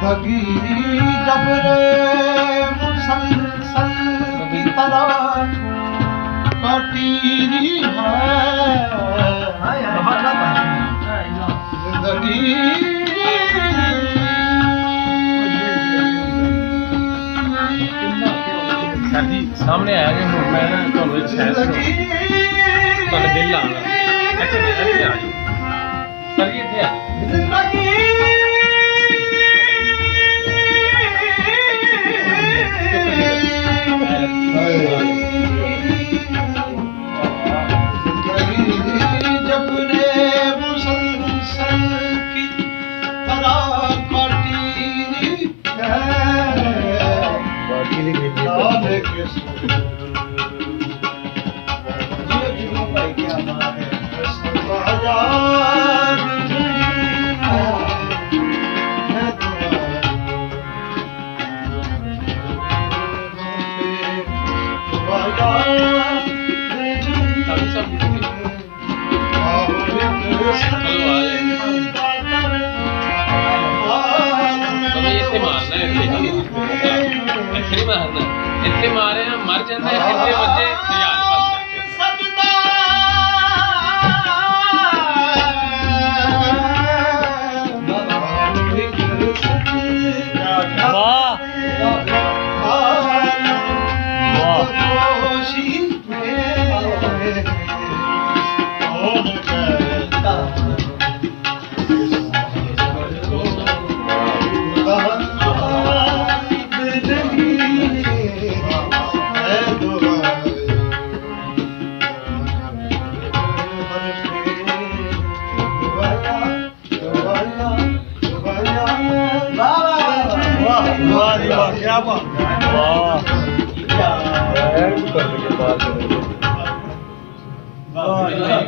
जिंदगी जब रे मुसलसल की तरह कटी है जिंदगी सर जी सामने आया कि मैं ना ਤੁਹਾਨੂੰ ਇੱਕ ਸ਼ਹਿਰ ਤੋਂ ਤੁਹਾਡੇ ਬਿੱਲ ਆਉਣਾ ਇੱਥੇ ਆ ਜਾਓ ਸਰ ਜੀ ਇੱਥੇ ਆ जिंदगी जब रे मुसलसल की तरह कटी ਇੱਥੇ ਮਾਰੇ ਨਾ ਮਰ ਜਾਂਦੇ ਇੱਥੇ ਬੱਚੇ वाह